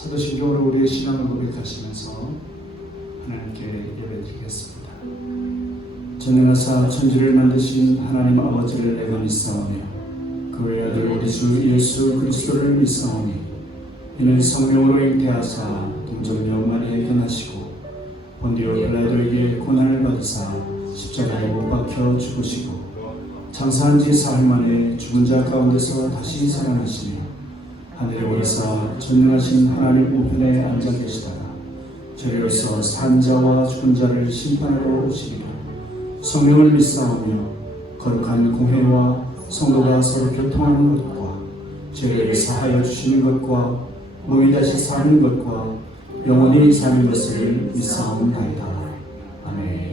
사도신경으로 우리의 신앙을 고백하시면서 하나님께 예배드리겠습니다. 전능하사 천지를 만드신 하나님 아버지를 내가 믿사오며 그의 아들 우리 주 예수 그리스도를 믿사오니 이는 성령으로 잉태하사 동정녀 마리아에게 나시고 본디오 빌라도에게 고난을 받으사 십자가에 못 박혀 죽으시고 장사한 지 사흘 만에 죽은 자 가운데서 다시 살아나시며 하늘에 오르사 전능하신 하나님 우편에 앉아 계시다가 저리로서 산 자와 죽은 자를 심판하러 오시리라. 성령을 믿사오며 거룩한 공회와 성도가 서로 교통하는 것과 죄를 사하여 주시는 것과 몸이 다시 사는 것과 영원히 사는 것을 믿사옵나이다. 아멘.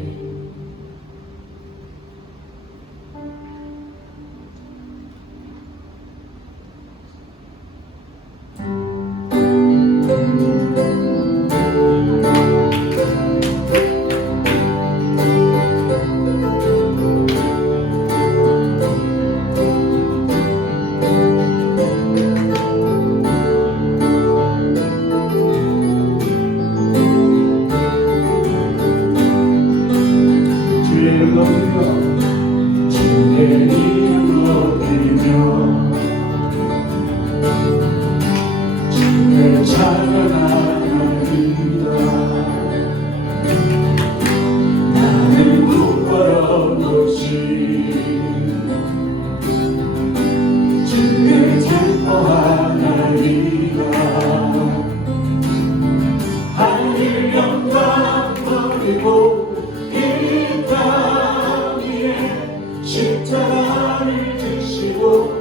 십자가를 지시고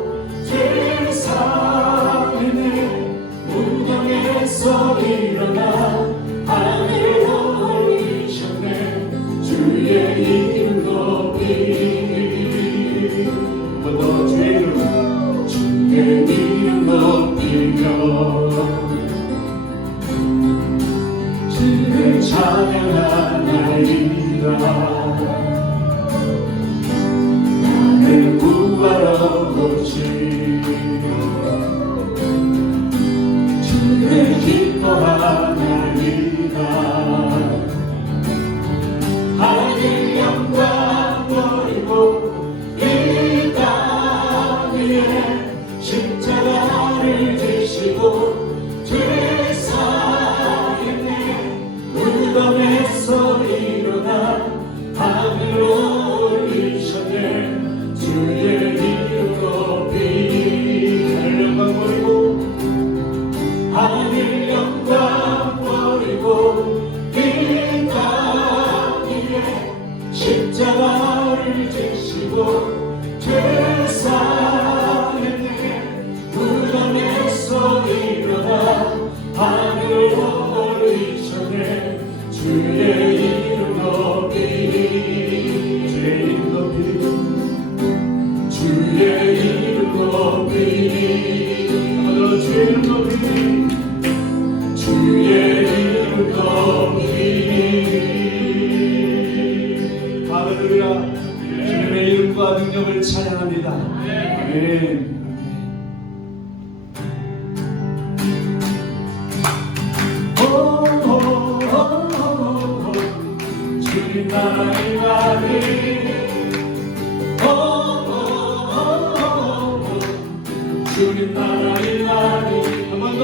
세상에 무덤에서 일어나 하늘로 올리셨네. 주의 이름 높이 한번 더 주의 이름 높이며 주를 찬양하나이다. 구하러 오신 주를 기뻐하나이다. 하늘 영광 버리고 이 땅 위에 십자가를 지시고 죄 사했네. 무덤에서 일어나 하늘로 올리셨네. 주의 이름 높이 하늘 영광 버리고 하늘 영광 버리고 이 땅 위에 십자가를 지시고 죄 사했네. 무덤에서 일어나 하늘로 올리셨네. 주의 이름 높이 주의 이름 높이 주의 이름 높이 한번 더 주의 이름 높이 주의 이름 높이 할렐루야. 주님의 이름과 능력을 찬양합니다. 아멘. 주님 나라의 날이 주님 나라의 날이 한 번 더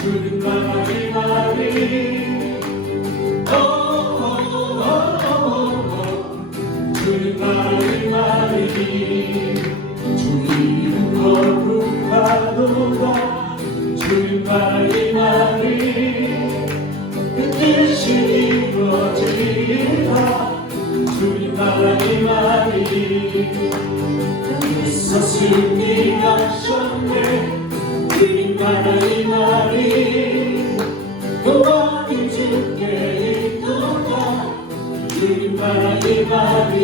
주님 나라의 날이 주님 나라의 날이 주 이름 거룩하도다. 주님 나라의 날이 그 뜻이 이루어지리라. 주님 나라의 날이 주께서 승리하셨네. 주님 나라의 날이 그 왕이 주께 있도다. 주님 나라의 날이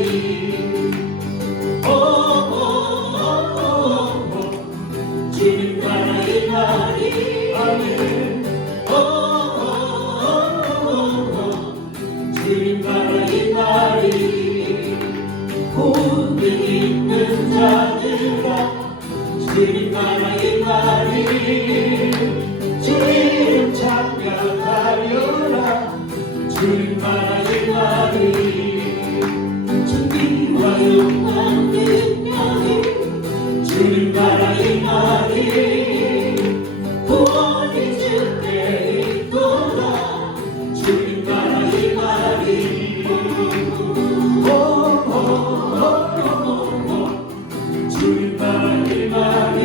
주님 나라의 날이 아멘. 주님 나라의 날이 곧 있는 자들아 주님 주님 찬양하여라 주님만이 말이 존귀와 영광 능력이 주님만이 말이 구원이 주께 있도다 주님만이 말이 주님만이 말이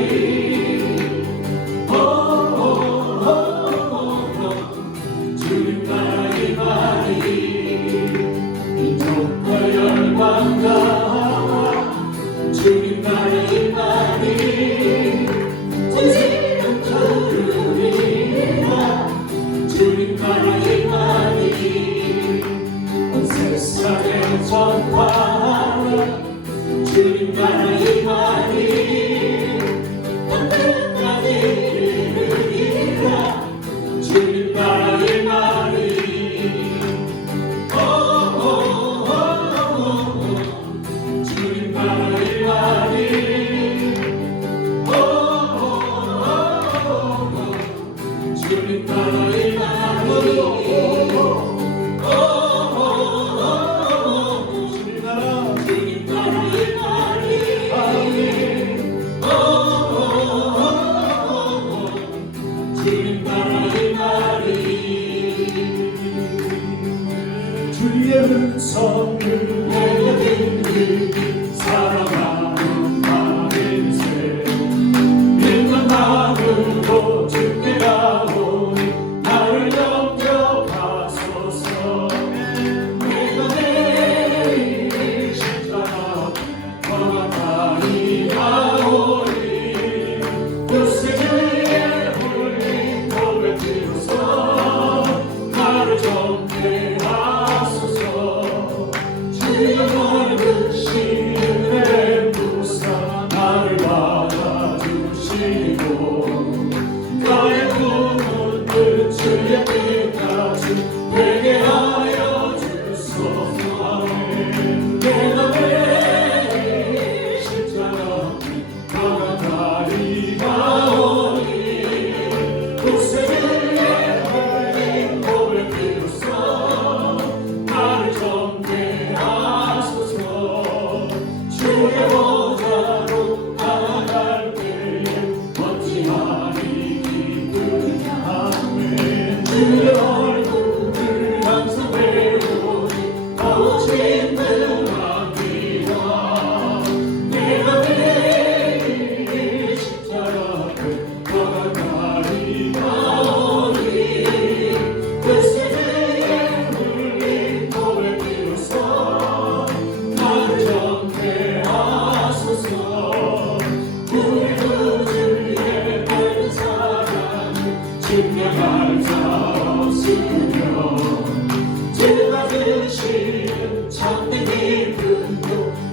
주님만이 말이 인족과 열방과 주님만이 말이 지금 부르리라 주님만이 말이 온 세상에 전파하라 주님만이 말이 땅끝까지 이르리라 주님만이 말이 주님만이 말이 주님만이 주의 음성을 내가 듣니 사랑하는 마음새 믿는 마음으로 주께 나오니 나를 영접하소서 내가 내일 십자가 너가 다리 나오니 구세주의 홀린 고백 비로소 나를 정죄하소서 주의 넓으신 은혜 부사 나를 받아주시고 나의 꿈은 주의 끝까지 되게 하여 주소서 내가 매일 십자가 너가 다리 나오니 구세주의 홀린 고백 비로소 나를 정죄하소서 주의 보좌로 나아갈 때에 어찌하리 기쁘냐 아멘 주의 얼굴을 항상 배우니 오직 눈앞이라 내가 매일 십자가 앞에 너가 다리 나오니 구세주의 홀린 고백 비로소 나를 정죄하소서 우리 구주의 밝은 사랑을 증명할 자 없으며 죄가 드시는 참된 기쁨도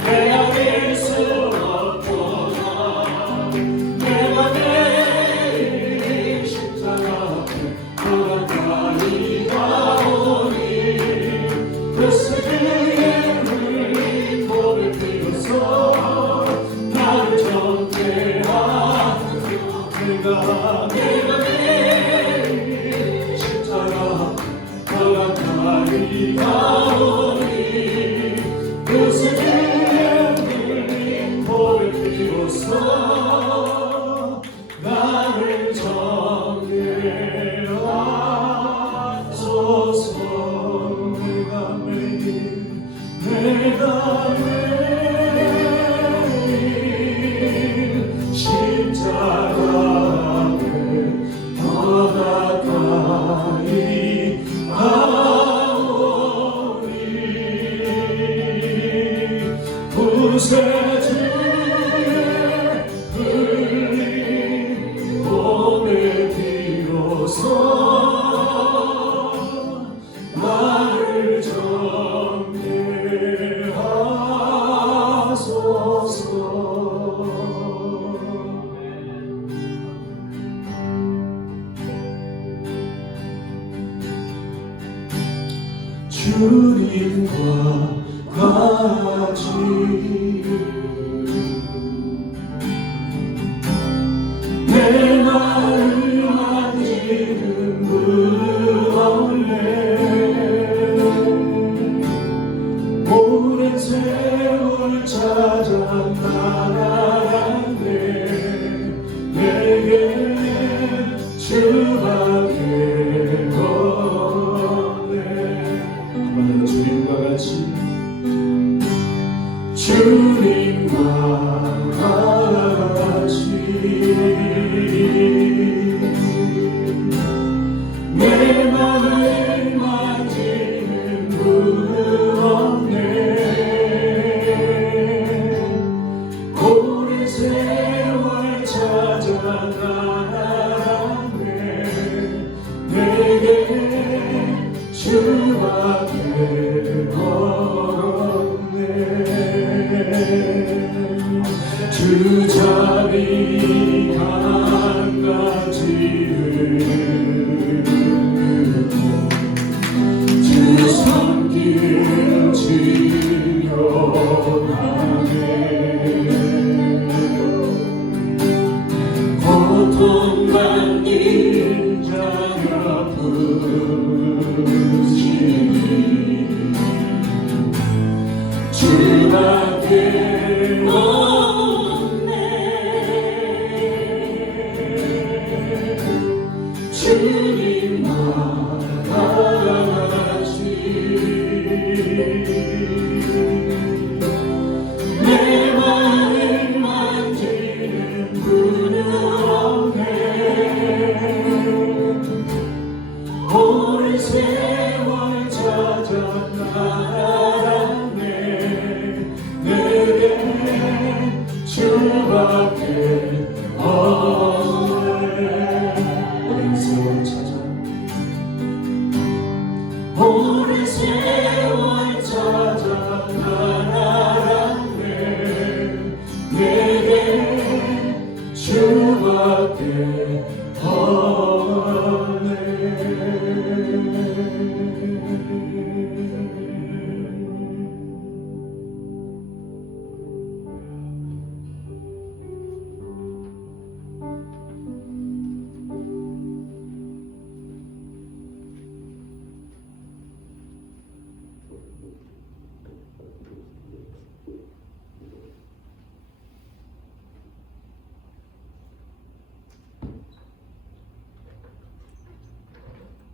빼앗길 수 없도다 내가 매일 십자가 앞에 너가 다리 나오니 구세주의 홀린 고백 비로소 나를 정죄하소서 내가 매일 십자가 너가 다리 나오니 구세주의 홀린 고백 비로소 나를 정죄하소서 내가 매일 십자가에 더 가까이 가오니 구세주의 흘린 고백 비로소 나를 주님과 같이 내 마음 주님과 같이 내 맘을 만지는 분은 없네. 오랜 세월 찾아가네. 내게 주밖에 없네. 주 자리 한 가지를 주 손길 지려가네. 고통받는 자녀 부르시니 주밖에 없네. 주님과 같이 내 마음을 만지는 분은 없네. 오랜 세월 찾아가네. 내게 주밖에 없네. 오랜 세월 찾아 오랜 세월 찾아가네. 내게 주밖에 없네.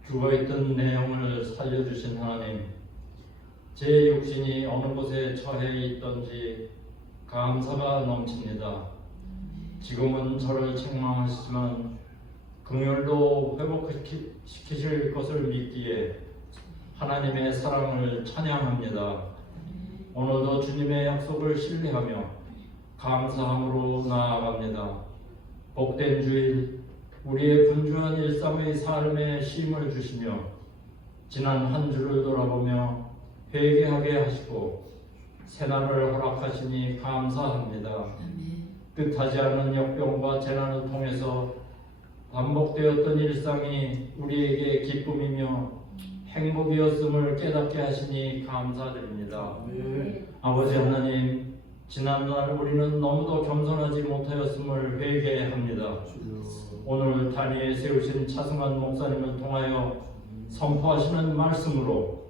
죽어있던 내 영혼을 살려주신 하나님, 제 육신이 어느 곳에 처해 있던지 감사가 넘칩니다. 지금은 저를 책망하시지만 긍휼로 회복시키실 것을 믿기에 하나님의 사랑을 찬양합니다. 오늘도 주님의 약속을 신뢰하며 감사함으로 나아갑니다. 복된 주일, 우리의 분주한 일상의 삶에 쉼을 주시며 지난 한 주를 돌아보며 회개하게 하시고 새날을 허락하시니 감사합니다. 뜻하지 않은 역병과 재난을 통해서 반복되었던 일상이 우리에게 기쁨이며 행복이었음을 깨닫게 하시니 감사드립니다. 아버지 하나님, 지난날 우리는 너무도 겸손하지 못하였음을 회개합니다. 오늘 단위에 세우신 차승환 목사님을 통하여 선포하시는 말씀으로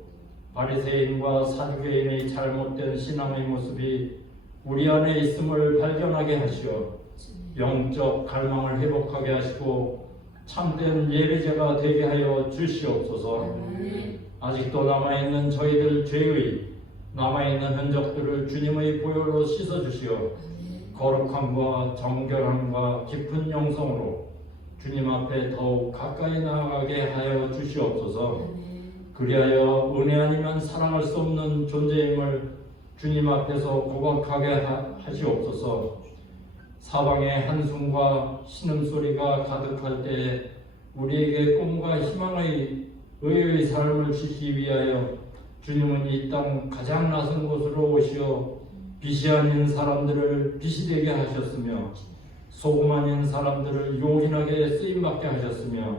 바리새인과 사두개인의 잘못된 신앙의 모습이 우리 안에 있음을 발견하게 하시어 영적 갈망을 회복하게 하시고 참된 예배자가 되게 하여 주시옵소서. 아직도 남아있는 저희들 죄의 남아있는 흔적들을 주님의 보혈로 씻어주시어 거룩함과 정결함과 깊은 영성으로 주님 앞에 더욱 가까이 나아가게 하여 주시옵소서. 그리하여 은혜 아니면 사랑할 수 없는 존재임을 주님 앞에서 고백하게 하시옵소서. 사방에 한숨과 신음소리가 가득할 때 우리에게 꿈과 희망의 의의 삶을 주시기 위하여 주님은 이 땅 가장 낯선 곳으로 오시어 빛이 아닌 사람들을 빛이 되게 하셨으며 소금 아닌 사람들을 요긴하게 쓰임받게 하셨으며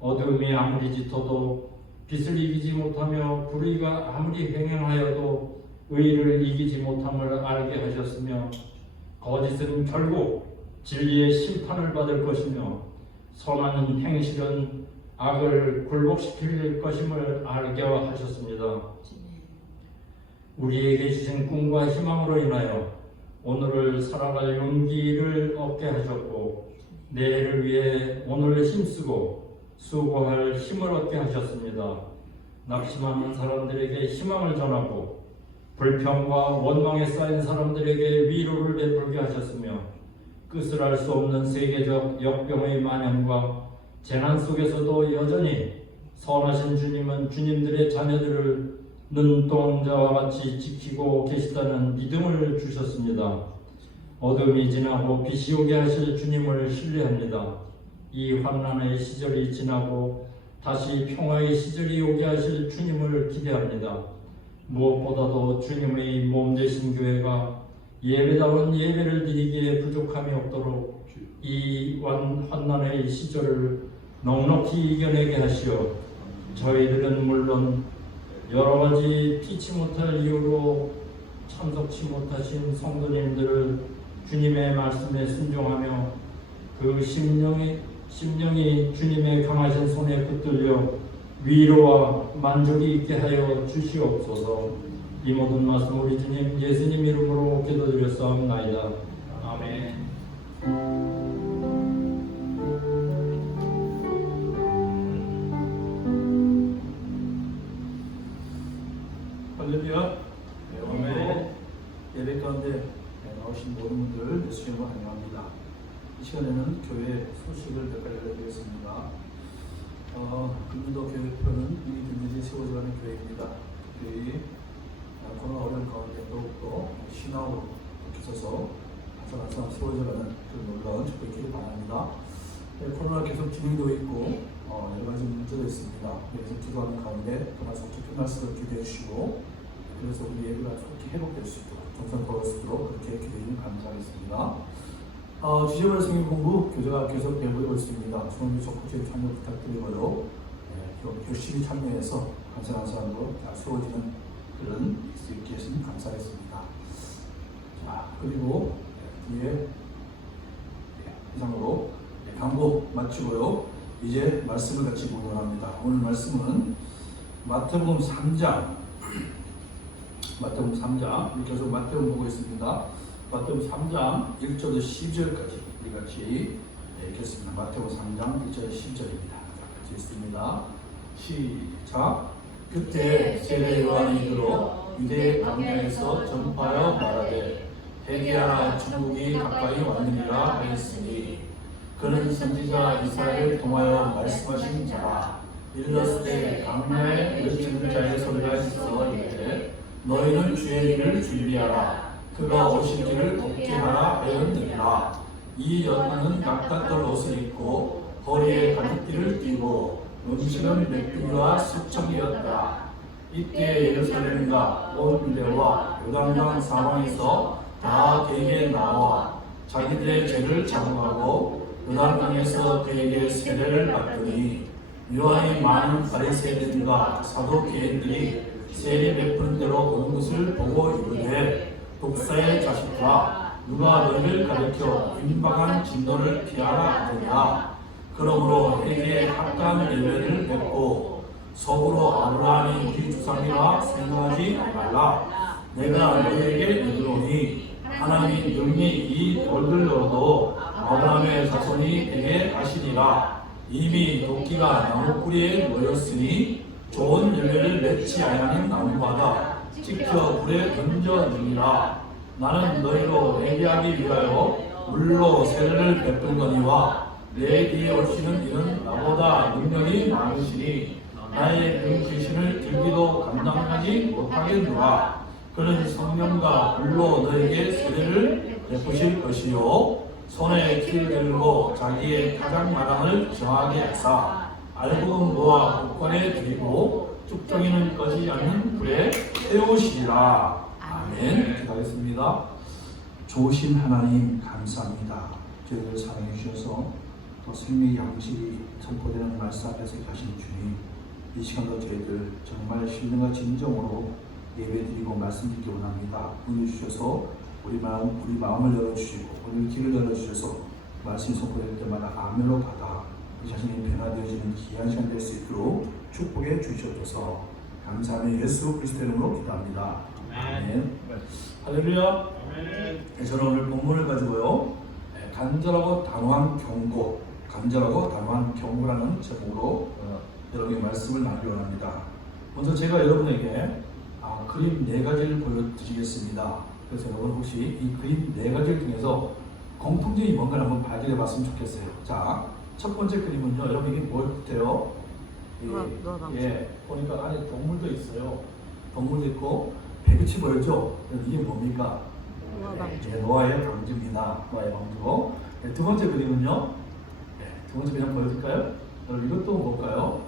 어둠이 아무리 짙어도 빛을 이기지 못하며 불의가 아무리 횡행하여도 의를 이기지 못함을 알게 하셨으며 거짓은 결국 진리의 심판을 받을 것이며 선한 행실은 악을 굴복시킬 것임을 알게 하셨습니다. 우리에게 주신 꿈과 희망으로 인하여 오늘을 살아갈 용기를 얻게 하셨고 내일을 위해 오늘 힘쓰고 수고할 힘을 얻게 하셨습니다. 낙심하는 사람들에게 희망을 전하고 불평과 원망에 쌓인 사람들에게 위로를 베풀게 하셨으며 끝을 알 수 없는 세계적 역병의 만연과 재난 속에서도 여전히 선하신 주님은 주님들의 자녀들을 눈동자와 같이 지키고 계시다는 믿음을 주셨습니다. 어둠이 지나고 빛이 오게 하실 주님을 신뢰합니다. 이 환난의 시절이 지나고 다시 평화의 시절이 오게 하실 주님을 기대합니다. 무엇보다도 주님의 몸 되신 교회가 예배다운 예배를 드리기에 부족함이 없도록 이 환난의 시절을 넉넉히 이겨내게 하시어 저희들은 물론 여러 가지 피치 못할 이유로 참석치 못하신 성도님들을 주님의 말씀에 순종하며 그 심령이 주님의 강하신 손에 붙들려 위로와 만족이 있게 하여 주시옵소서. 이 모든 말씀 우리 주님 예수님 이름으로 기도드렸사옵나이다. 아멘. 할렐루야. 아멘. 예배 가운데 나오신 모든 분들 예수님을 환영합니다. 이 시간에는 교회 소식을 몇 가지 알려드리겠습니다. 금문도 교회표는 이미 든든히 세워져가는 교회입니다. 교회의 코로나 어려운 가운데 더욱더 신앙으로 붙여서 항상 세워져가는 그런 놀라운 축복이 바랍니다. 코로나 계속 진행되고 있고 여러 가지 문제도 있습니다. 그래서 기도하는 가운데 그날 속히 끝날 수 있도록 기도해 주시고, 그래서 우리 예배가 속히 회복될 수 있도록 정상 걸을 수 있도록 그렇게 기도해 주시면 감사하겠습니다. 주제별 성경 공부 교재가 계속 배우고 있습니다. 수능비 적극적인 참여 부탁드리고요. 열심히 참여해서 감사한 사람으로 잘 세워지는 그런 수 있게 해주시면 감사하겠습니다. 자, 그리고 뒤에 이상으로 광고 마치고요. 이제 말씀을 같이 보도록 합니다. 오늘 말씀은 마태복음 3장 우리 계속 마태복음 보고 있습니다. 마태복음 3장 1절에서 12절까지 우리 같이 읽겠습니다. 마태복음 3장 1절 10절입니다. 같이 읽습니다. 시작. 그때 세례 요한이 들어 유대 광야에서 전파하여 말하되 회개하라 천국이 가까이 왔느니라 하였으니 그는 선지자 이사야를 통하여 말씀하신 자라. 이르렀을 광야에 외치는 자의 소리가 있어 이르되 너희는 주의 길을 준비하라. 그가 오실 길을 곱게 하라 하였느니라. 이 연하는 낙타떨 옷을 입고 거리에 가죽띠를 띠고 음식은 메뚜기와 숙청이었다. 이때 예루살렘과 온 유대와 요단강 사방에서 다 그에게 나와 자기들의 죄를 자복하고 요단강에서 그에게 세례를 받더니 요한이 많은 바리새인들과 사두개인들이 세례 베푸는 대로 온 것을 보고 이르되 독사의 자식들아 누가 너희를 가르쳐 빈박한 진노를 피하라 하느냐. 그러므로 회개에 합당한 예배를 맺고 속으로 아브라함이 우리 조상이라 생각하지 말라. 내가 너희에게 이르노니 하나님이 능히 이 돌들로도 아브라함의 자손이 되게 하시리라. 이미 도끼가 나무뿌리에 모였으니 좋은 열매를 맺지 아니하는 나무마다 지켜 불에 던져주리라. 나는 너희로 회개하기 위하여 물로 세례를 베푼거니와 내 뒤에 오시는 이는 나보다 능력이 많으시니 나의 그 귀신을 들기도 감당하지 못하겠노라. 그는 성령과 물로 너에게 세례를 베푸실 것이요 손에 키를 들고 자기의 가장 마당을 정하게 하사 알곡은 모아 국관에 드리고 쭉정이는 꺼지 않는 불에 태우시리라. 아멘. 기도하겠습니다. 좋으신 하나님 감사합니다. 저희를 사랑해 주셔서 또 생명의 양식이 선포되는 말씀 앞에서 가신 주님, 이 시간도 저희들 정말 신령과 진정으로 예배드리고 말씀 듣기 원합니다. 은혜 주셔서 우리 마음을 열어주시고 우리 길을 열어주셔서 말씀이 선포될 때마다 아멘으로 받아 우리 자신이 변화되어지는 귀한 시간 될 수 있도록 축복해 주시옵소서. 감사하며 예수 그리스도의 이름으로 기도합니다. 아멘. 할렐루야. 저는 오늘 본문을 가지고요, 간절하고 단호한 경고라는 제목으로 여러분의 말씀을 나누기 원합니다. 먼저 제가 여러분에게 그림 4가지를 보여드리겠습니다. 그래서 여러분 혹시 이 그림 4가지를 통해서 공통점이 뭔가를 한번 발견해 봤으면 좋겠어요. 자, 첫 번째 그림은요. 여러분 이게 뭘 같아요? 보니까 안에 동물도 있어요. 동물도 있고 배빛이 보여죠? 이게 뭡니까? 노아의 방주입니다. 노아의 방주. 두 번째 그림은요. 두 번째 그림 보여드릴까요? 여러분 이것도 뭘까요?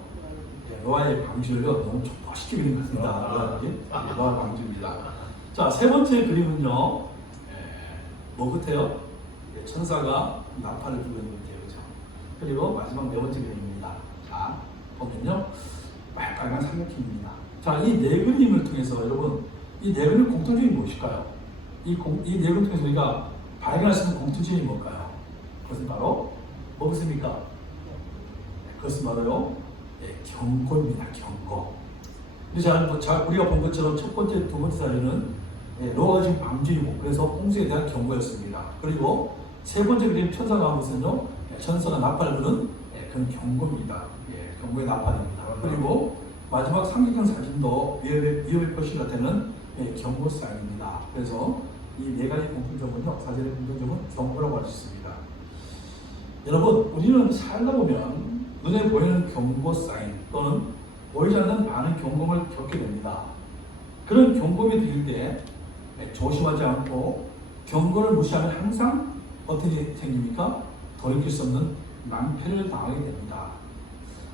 노아의 방주를 너무 좀 멋있게 그린 것 같습니다. 노아의 방주입니다. 자, 세 번째 그림은요. 뭐 같아요? 천사가 나팔을 불고 있는 거예요. 그죠? 그리고 마지막 4번째 그림입니다. 자, 보면요. 빨간 삼각형입니다. 자, 이 4그림을 통해서 여러분, 이 4그림 공통점이 무엇일까요? 이 4그림 통해서 우리가 발견할 수 있는 공통점이 뭘까요? 그것은 바로 뭐겠습니까? 그것은 바로요. 경고입니다. 경고. 자, 우리가 본 것처럼 첫 번째, 두 번째 사례는 노아가 지금 방주이고 그래서 홍수에 대한 경고였습니다. 그리고 세 번째 그림 천사가 나온 것은요. 천사가 나팔을 부는 그런 경고입니다. 경고의 나팔입니다. 그리고 마지막 삼각형 사진도 위협의 표시 같은 경고 사인입니다. 그래서 이 4가지 공통점은요. 사진의 공통점은 경고라고 할 수 있습니다. 여러분, 우리는 살다 보면 눈에 보이는 경고 사인 또는 보이지 않는 많은 경고를 겪게 됩니다. 그런 경고에 들릴 때 조심하지 않고 경고를 무시하면 항상 어떻게 생깁니까? 돌이킬 수 없는 낭패를 당하게 됩니다.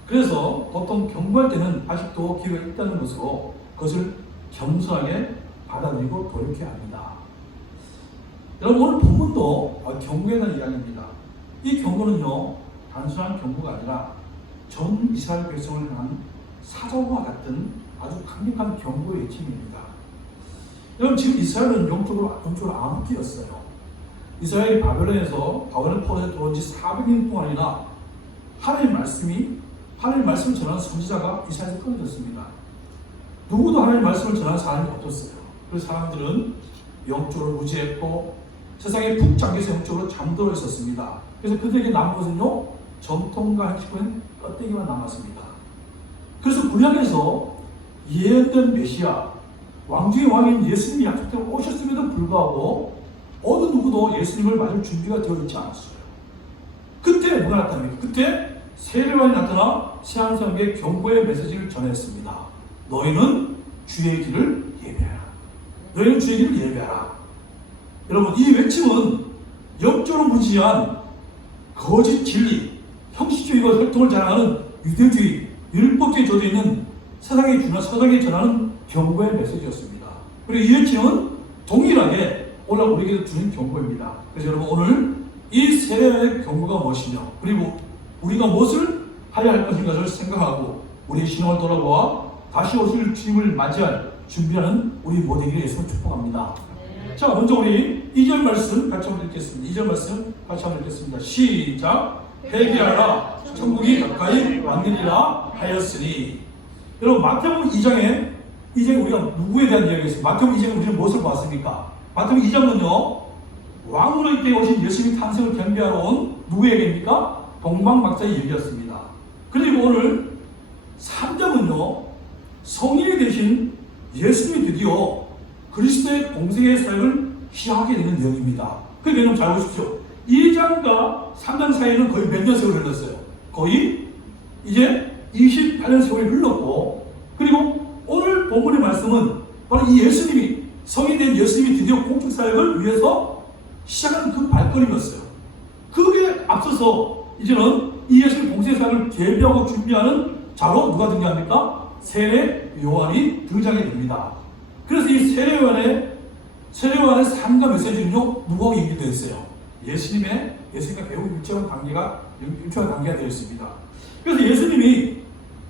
그래서 보통 경고할 때는 아직도 기회가 있다는 것으로 그것을 겸손하게 받아들이고 돌이켜야 합니다. 여러분, 오늘 본문도 경고에 대한 이야기입니다. 이 경고는요, 단순한 경고가 아니라 전 이스라엘 백성을 향한 사자와 같은 아주 강력한 경고의 외침입니다. 여러분, 지금 이스라엘은 영적으로 암흑기였어요. 이스라엘이 바벨론에서 포로에 들어온 지 400년 동안이나 하나님의 말씀을 전하는 선지자가 이스라엘에서 끊어졌습니다. 누구도 하나님의 말씀을 전하는 사람이 없었어요. 그 사람들은 영적으로 무지했고 세상에 푹 잠겨서 영적으로 잠들어 있었습니다. 그래서 그들에게 남은 것은요, 전통과 행식은 껍데기만 남았습니다. 그래서 구약에서 예언된 메시아, 왕중의 왕인 예수님이 약속대로 오셨음에도 불구하고 어느 누구도 예수님을 맞을 준비가 되어 있지 않았어요. 그때 뭐가 나타납니까? 그때 세례요한이 나타나 세상사람에게 경고의 메시지를 전했습니다. 너희는 주의 길을 예배하라. 너희는 주의 길을 예배하라. 여러분, 이 외침은 영적으로 무지한 거짓 진리, 형식주의와 혈통을 자랑하는 유대주의, 율법주의에 젖어 있는 세상에 전하는 경고의 메시지였습니다. 그리고 이 외침은 동일하게 오늘 우리에게 주는 경고입니다. 그래서 여러분, 오늘 이 세례의 경고가 무엇이냐, 그리고 우리가 무엇을 하여야 할 것인가를 생각하고 우리의 신앙을 돌아보아 다시 오실 주님을 맞이할 준비하는 우리 모두에게 예수를 축복합니다. 자, 먼저 우리 2절 말씀 같이 한번 읽겠습니다. 2절 말씀 같이 한번 읽겠습니다. 시작. 회개하라, 천국이 가까이 왔느니라 하였으니. 여러분, 마태복음 2장에 우리가 누구에 대한 이야기였습니까? 마태복음 2장에 우리는 무엇을 봤습니까? 마태복음 2장은요, 왕으로 이때 오신 예수님이 탄생을 경배하러 온 누구에게입니까? 동방박사의 얘기였습니다. 그리고 오늘 3장은요, 성인이 되신 예수님이 드디어 그리스도의 공생의 사역을 시작하게 되는 내용입니다. 그 내용 잘 보십시오. 2장과 3장 사이에는 거의 몇 년 세월이 흘렀어요? 거의 이제 28년 세월이 흘렀고, 그리고 오늘 본문의 말씀은 바로 이 예수님이, 성인된 예수님이 드디어 공적 사역을 위해서 시작하는 그 발걸음이었어요. 그게 앞서서 이제는 이 예수님 공생의 사역을 계획하고 준비하는 자로 누가 등장합니까? 세례 요한이 등장이 됩니다. 그래서 이 세례 요한의 3가 메시지는요, 누구하고 연결되어 있어요? 예수님과 매우 일정한 관계가 되어 있습니다. 그래서 예수님이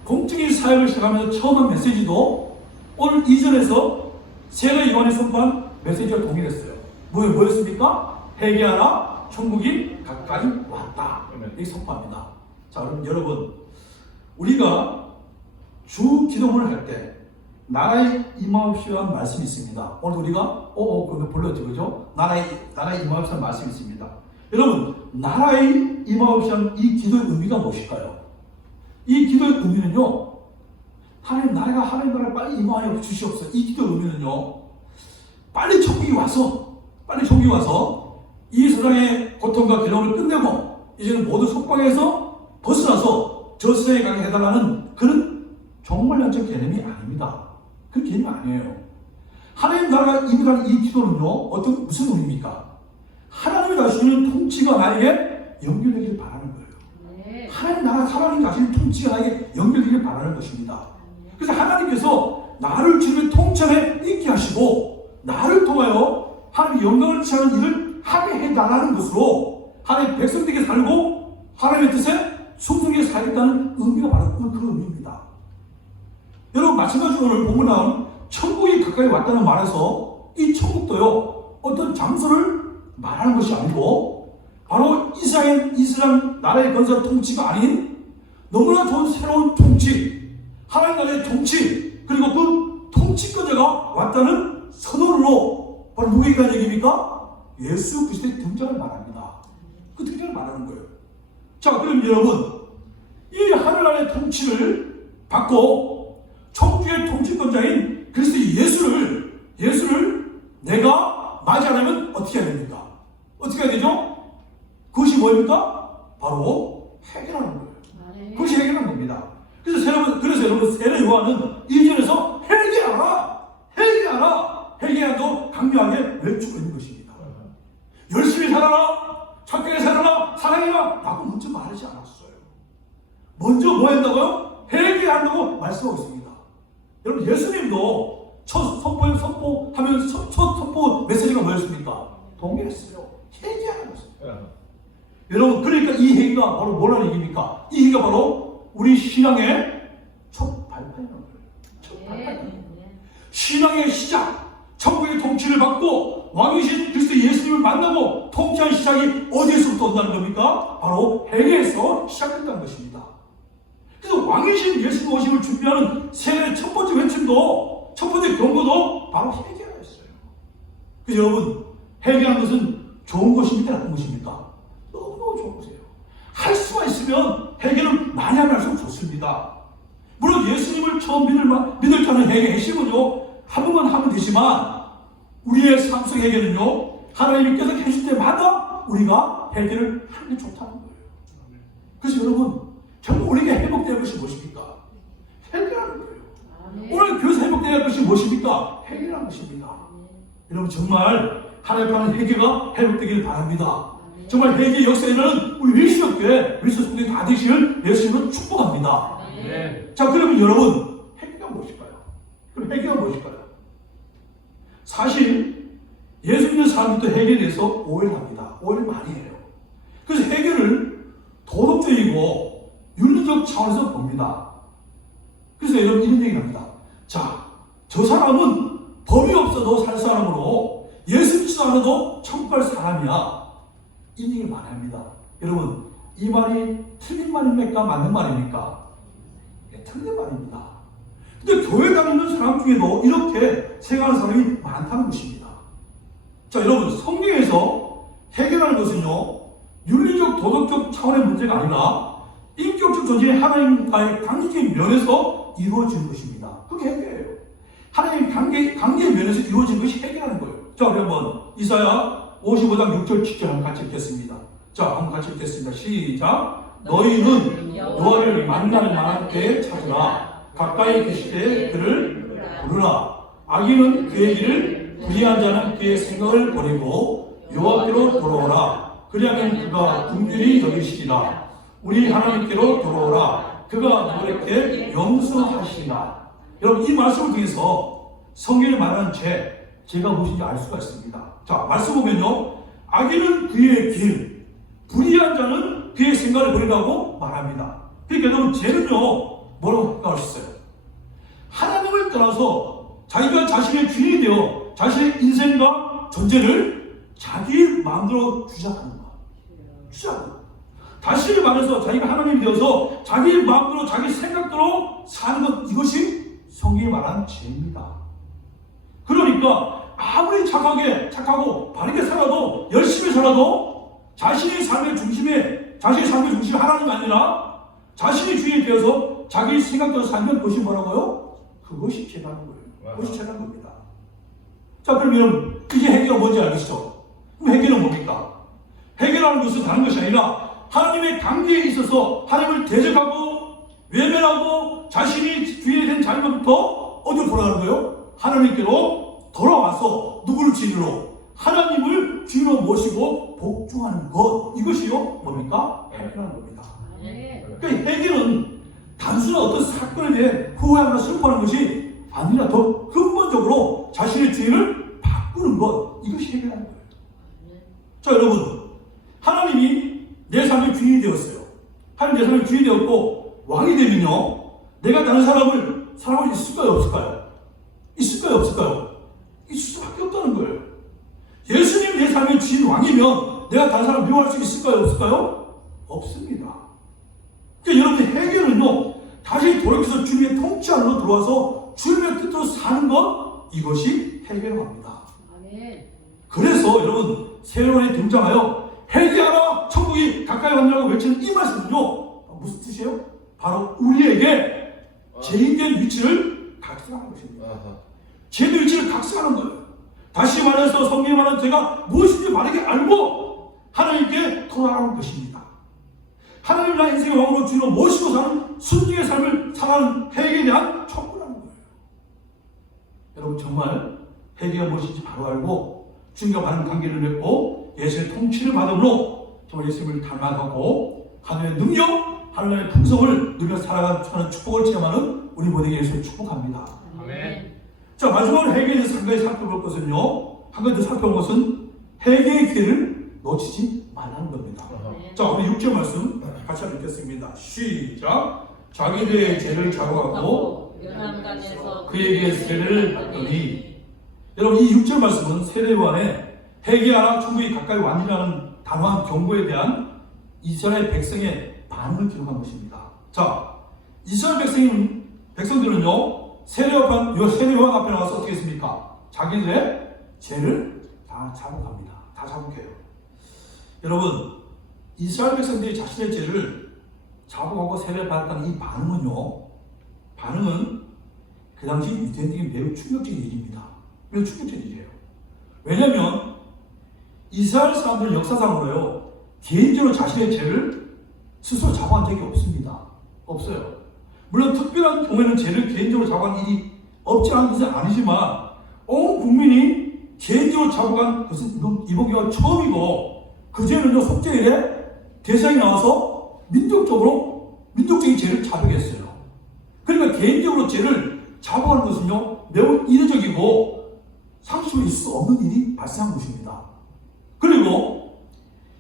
공적인 사역을 시작하면서 처음 한 메시지도 오늘 2절에서 세례 요한이 선포한 메시지와 동일했어요. 뭐였습니까? 회개하라, 천국이 가까이 왔다. 이렇게 선포합니다. 자, 그럼 여러분, 우리가 주 기도문을 할 때 나라의 임하옵시라는 말씀이 있습니다. 오늘 우리가 그거 불렀죠, 그죠? 나라의 임하옵시라는 말씀이 있습니다. 여러분, 나라의 임하옵시라는 이 기도의 의미가 무엇일까요? 이 기도의 의미는요, 하나님 나라가 빨리 임하여 주시옵소서. 이 기도 의미는요, 빨리 천국이 와서 이 세상의 고통과 괴로움을 끝내고 이제는 모두 속박에서 벗어나서 저 세상에 가게 해달라는 그런 정말 영적 개념이 아닙니다. 그런 개념이 아니에요. 하나님 나라가 임하는 이 기도는요, 무슨 의미입니까? 하나님이 다스리는 통치가 나에게 연결되기를 바라는 거예요. 하나님 다스리는 통치가 나에게 연결되기를 바라는 것입니다. 그래서 하나님께서 나를 주님의 통치에 있게 하시고 나를 통하여 하나님의 영광을 취하는 일을 하게 해달라는 것으로 하나님의 백성들에게 살고 하나님의 뜻에 충성하게 살겠다는 의미가 바로 그 의미입니다. 여러분, 마찬가지로 오늘 보면 나온 천국이 가까이 왔다는 말에서 이 천국도요, 어떤 장소를 말하는 것이 아니고 바로 이스라엘 나라의 건설 통치가 아닌 너무나 좋은 새로운 통치, 하나님 나라의 통치, 그리고 그 통치권자가 왔다는 선언으로 바로 누구에게 한 얘기입니까? 예수 그리스도의 등장을 말합니다. 그 등장을 말하는 거예요. 자, 그럼 여러분, 이 하늘나라의 통치를 받고 천국의 통치권자인 그리스도 예수를 내가 맞이하려면 어떻게 해야 됩니까? 어떻게 해야 되죠? 그것이 뭐입니까? 바로 해결하는 거예요. 그것이 해결하는 겁니다. 그래서 여러분 세례 요한은 2절에서 회개하라고 강력하게 외치고 있는 것입니다. 열심히 살아라, 착하게 살아라, 사랑해라 라고 먼저 말하지 않았어요. 먼저 뭐 한다고요? 회개한다고 말씀하고 있습니다. 여러분, 예수님도 첫 선포 메시지가 뭐였습니까? 동일했어요. 회개하는 것입니다. 여러분, 그러니까 이 회개가 바로 뭐라는 얘기입니까? 이 회개가 바로 우리 신앙의 첫 발판이라는 거예요. 첫 발판. 신앙의 시작, 천국의 통치를 받고 왕이신 그리스도 예수님을 만나고 통치한 시작이 어디에서부터 온다는 겁니까? 바로 회개에서 시작된다는 것입니다. 그래서 왕이신 예수님 오심을 준비하는 세례의 첫 번째 외침도, 첫 번째 경고도 바로 회개하였어요. 그래서 여러분, 회개하는 것은 좋은 것입니까? 나쁜 것입니까? 너무너무 좋은 것이에요. 할 수가 있으면 회개는 많이 하면 할수록 좋습니다. 물론 예수님을 처음 믿을 때는 회개 핵심은요, 한 번만 하면 되지만 우리의 삶 속 회개는요, 하나님이 계속 해줄 때마다 우리가 회개를 하는 게 좋다는 거예요. 그래서 여러분, 정말 우리에게 회복될 것이 무엇입니까? 회개하는 거예요. 오늘 교회에서 회복될 것이 무엇입니까? 회개하는 것입니다. 여러분, 정말 하나님 앞에 회개가 회복되기를 바랍니다. 정말 회개 역사에는 우리 일시적교회 성도들이 다 되시길 예수님은 축복합니다. 자, 그러면 여러분, 회개가 무엇일까요? 그럼 회개가 무엇일까요? 사실 예수 믿는 사람들도 회개에 대해서 오해를 합니다. 오해를 많이 해요. 그래서 회개를 도덕적이고 윤리적 차원에서 봅니다. 그래서 여러분, 이런 얘기를 합니다. 자, 저 사람은 법이 없어도 살 사람으로 예수 믿지도 않아도 천국 갈 사람이야. 이 얘기를 많이 합니다. 여러분, 이 말이 틀린 말입니까? 맞는 말입니까? 틀린 말입니다. 근데 교회 다니는 사람 중에도 이렇게 생각하는 사람이 많다는 것입니다. 자, 여러분, 성경에서 해결하는 것은요, 윤리적, 도덕적 차원의 문제가 아니라 인격적 존재의 하나님과의 관계적인 면에서 이루어지는 것입니다. 그게 해결이에요. 하나님의 관계의 면에서 이루어진 것이 해결하는 거예요. 자, 우리 한번 이사야 55장 6절 7절 한번 같이 읽겠습니다. 자, 한번 같이 읽겠습니다. 시작. 너희는 여호와를 만날 만한 때에 찾으라. 가까이 계실 때 그를 부르라. 악인은 그의 길을, 불의한 자는 그의 생각을 버리고 여호와께로 돌아오라. 그리하면 그가 긍휼히 여기시리라. 우리 하나님께로 돌아오라. 그가 너희에게 용서하시리라. 여러분, 이 말씀을 통해서 성경에 말하는 죄가 무엇인지 알 수가 있습니다. 자, 말씀 보면요, 악인은 그의 길, 불의한 자는 그의 생각을 버리라고 말합니다. 그러니까 여러분, 죄는요, 뭐라고 할 수 있어요? 하나님을 떠나서 자기가 자신의 주인이 되어 자신의 인생과 존재를 자기 마음대로 주장하는 것. 주장하는 것. 다시 말해서 자기가 하나님이 되어서 자기 마음대로 자기 생각대로 사는 것, 이것이 성경이 말하는 죄입니다. 그러니까 아무리 착하고 바르게 살아도, 열심히 살아도 자신의 삶의 중심이 하나님이 아니라 자신의 주인이 되어서 자기 생각대로 살면 그것이 뭐라고요? 그것이 죄라는 거예요. 그것이 죄라는 겁니다. 자, 그러면 이제 해결은 뭔지 알겠죠? 그럼 해결은 뭡니까? 해결하는 것은 다른 것이 아니라 하나님의 관계에 있어서 하나님을 대적하고 외면하고 자신이 주인이 된 자리부터 어디로 돌아가는 거예요? 하나님께로 돌아와서 누구를 주인으로? 하나님을 주인으로 모시고 복종하는 것. 이것이요 뭡니까? 해결하는 겁니다. 그러니까 해결은 단순한 어떤 사건에 대해 후회하거나 슬퍼하는 것이 아니라 더 근본적으로 자신의 주인을 바꾸는 것. 이것이 해결하는 거예요. 자, 여러분, 하나님이 내 삶의 주인이 되었어요. 하나님 내 삶의 주인이 되었고 왕이 되면요, 내가 다른 사람을 사랑할 수 있을까요? 없을까요? 있을까요? 없을까요? 있을 수밖에 없다는 거예요. 예수님 내 삶의 주인 왕이면 내가 다른 사람을 미워할 수 있을까요? 없을까요? 없습니다. 그러니까 여러분의 해결은요, 다시 돌이켜서 주님의 통치 안으로 들어와서 주님의 뜻대로 사는 것, 이것이 해결합니다. 그래서 여러분, 새로운에 등장하여 회개하라 천국이 가까이 왔냐고 외치는 이 말씀은요, 무슨 뜻이에요? 바로 우리에게 죄인된 위치를 각성하는 것입니다. 죄의 위치를 각성하는 거예요. 다시 말해서 성경에 말하는 제가 무엇인지 바르게 알고 하나님께 돌아가는 것입니다. 하나님 나의 인생의 왕으로 주인으로 모시고 사는 순종의 삶을 살아가는 회개에 대한 촉구라는 거예요. 여러분, 정말 회개가 무엇인지 바로 알고 주님과 바른 관계를 맺고 예수의 통치를 받음으로 정말 예수님을 닮아가고 하나님의 능력, 하나님의 풍성을 누려 살아가는 축복을 체험하는 우리 모두에게 예수를 축복합니다. 아멘. 자, 마지막으로 회개에 대해서 한 가지 살펴볼 것은요, 한 가지 더 살펴볼 것은 회개의 기회를 놓치지 말라는 겁니다. 자, 우리 6절 말씀 같이 한번 읽겠습니다. 시작. 자기들의 죄를 자복하고 그에게 세례를 받더니. 여러분, 이 6절 말씀은 세례요한의 회개하라 천국이 가까이 왔느냐는 단호한 경고에 대한 이스라엘 백성의 반응을 기록한 것입니다. 자, 이스라엘 백성들은요, 세례요한 앞에 나와서 어떻게 했습니까? 자기들의 죄를 다 자복합니다. 다 자복해요. 여러분, 이스라엘 백성들이 자신의 죄를 자복하고 세례를 받았다는 이 반응은 그 당시 유대인들에게 매우 충격적인 일입니다. 매우 충격적인 일이에요. 왜냐하면 이스라엘 사람들은 역사상으로요, 개인적으로 자신의 죄를 스스로 자복한 적이 없습니다. 없어요. 물론 특별한 경우에는 죄를 개인적으로 자복한 일이 없지 않은 것은 아니지만 온 국민이 개인적으로 자복한 것은 이번 기회가 처음이고, 그 죄는요, 속죄일에 대상이 나와서 민족적인 죄를 자복했어요. 그러니까 개인적으로 죄를 자복하는 것은요, 매우 이례적이고 상식으로 있을 수 없는 일이 발생한 것입니다. 그리고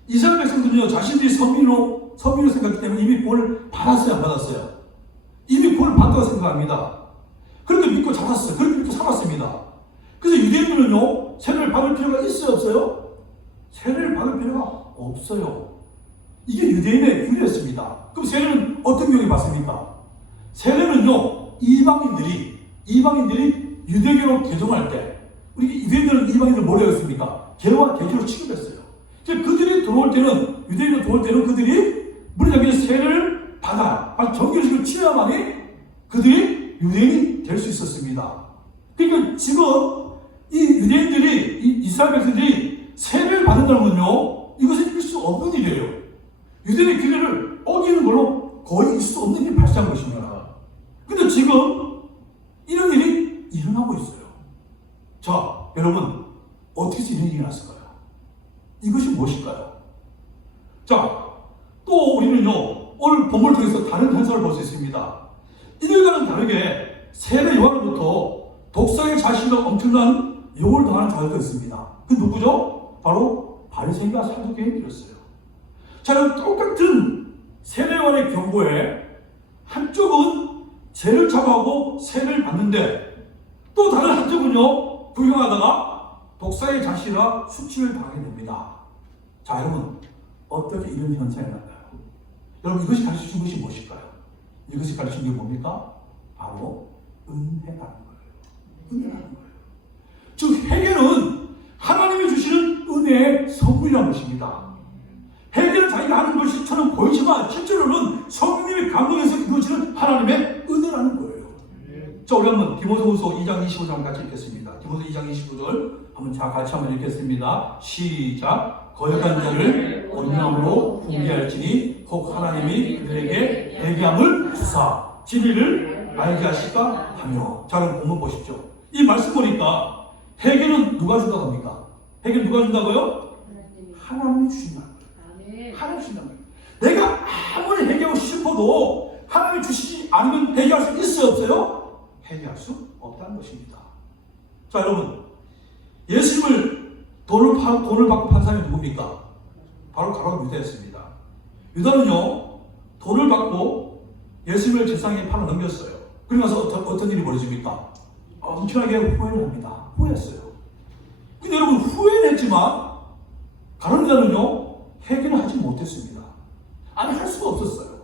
이스라엘 백성들은요, 자신들이 선민으로 생각했기 때문에 이미 구원을 받았어요, 안 받았어요? 이미 구원을 받았다고 생각합니다. 그렇게 믿고 자랐어요. 그렇게 믿고 살았습니다. 그래서 유대인들은요, 세례를 받을 필요가 있어요, 없어요? 세례를 받을 필요가 없어요. 이게 유대인의 규례였습니다. 그럼 세례는 어떤 경우에 받습니까? 세례는요, 이방인들이 유대교로 개종할 때, 우리 유대인들은 이방인들 뭐라고 했습니까? 개와 개주로 취급했어요. 그들이 들어올 때는, 유대인으로 들어올 때는 그들이 물리적인 세례를 받아 정규식을 치러야만이 그들이 유대인이 될 수 있었습니다. 그러니까 지금 이 유대인들이, 이 이스라엘 백성들이 세례를 받는다는 건요, 이것은 있을 수 없는 일이에요. 유대인의 규례를 어기는 걸로 거의 있을 수 없는 일이 발생한 것입니다. 근데 지금 이런 일이 일어나고 있어요. 자, 여러분, 어떻게 해서 이런 일이 났을까요? 이것이 무엇일까요? 자, 또 우리는요, 오늘 본문을 통해서 다른 현상을 볼 수 있습니다. 이들과는 다르게 세례 요한으로부터 독사의 자신과 엄청난 욕을 당하는 자들도 있습니다. 그 누구죠? 바로 바리새인과 사두개인들이었어요. 자, 그럼 똑같은 세례 요한의 경고에 한쪽은 죄를 자복하고 세례를 받는데, 또 다른 한쪽은요, 불경하다가 독사의 자신과 수치를 당하게 됩니다. 자, 여러분, 어떻게 이런 현상이 나나요? 여러분, 이것이 가르쳐준 것이 무엇일까요? 이것이 가르쳐준 게 뭡니까? 바로 은혜라는 거예요. 은혜라는 거예요. 즉, 회개는 하나님이 주시는 은혜의 선물이라는 것입니다. 회개는 자기가 하는 것처럼 보이지만 실제로는 성령님의 감동에서 이루어지는 하나님의 은혜라는 거예요. 자, 우리 한번 디모데후서 2장 25절 같이 읽겠습니다. 디모데 2장 25절 한번 같이 한번 읽겠습니다. 시작. 거역한 자를 온유함으로 훈계할지니 혹 하나님이 그들에게 회개함을 주사 진리를 알게 하실까 하며. 자, 그럼 본문 보십시오. 이 말씀 보니까 회개는 누가 준다고 합니까? 회개는 누가 준다고요? 하나님이 주신다는 거예요. 하나님이 주신다는 거예요. 내가 아무리 회개하고 싶어도 하나님이 주시지 않으면 회개할 수 있어요, 없어요? 회개할 수 없다는 것입니다. 자, 여러분, 예수님을 돈을 받고 판 사람이 누굽니까? 바로 가룟 유다였습니다. 유다는요, 돈을 받고 예수님을 제사장에 팔아 넘겼어요. 그러고 나서 어떤 일이 벌어집니까? 엄청나게 후회를 합니다. 후회했어요. 근데 여러분, 후회는 했지만 가룟 유다는요, 회개를 하지 못했습니다. 아니, 할 수가 없었어요.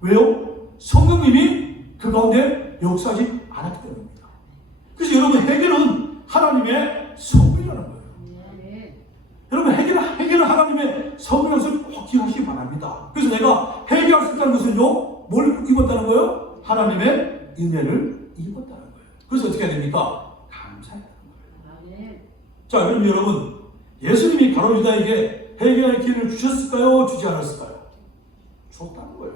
왜요? 성령님이 그 가운데 역사하지 않았기 때문입니다. 그래서 여러분, 회개는 하나님의 선물이라는 거예요. 여러분, 회개는 하나님의 선물이라는 것을 꼭 기억하시기 바랍니다. 그래서 내가 회개할 수 있다는 것은요, 뭘 입었다는 거예요? 하나님의 은혜를 입었다는 거예요. 그래서 어떻게 해야 됩니까? 감사해야 하는 거예요. 자, 그럼 여러분, 예수님이 가룟 유다에게 회개할 기회를 주셨을까요? 주지 않았을까요? 줬다는 거예요.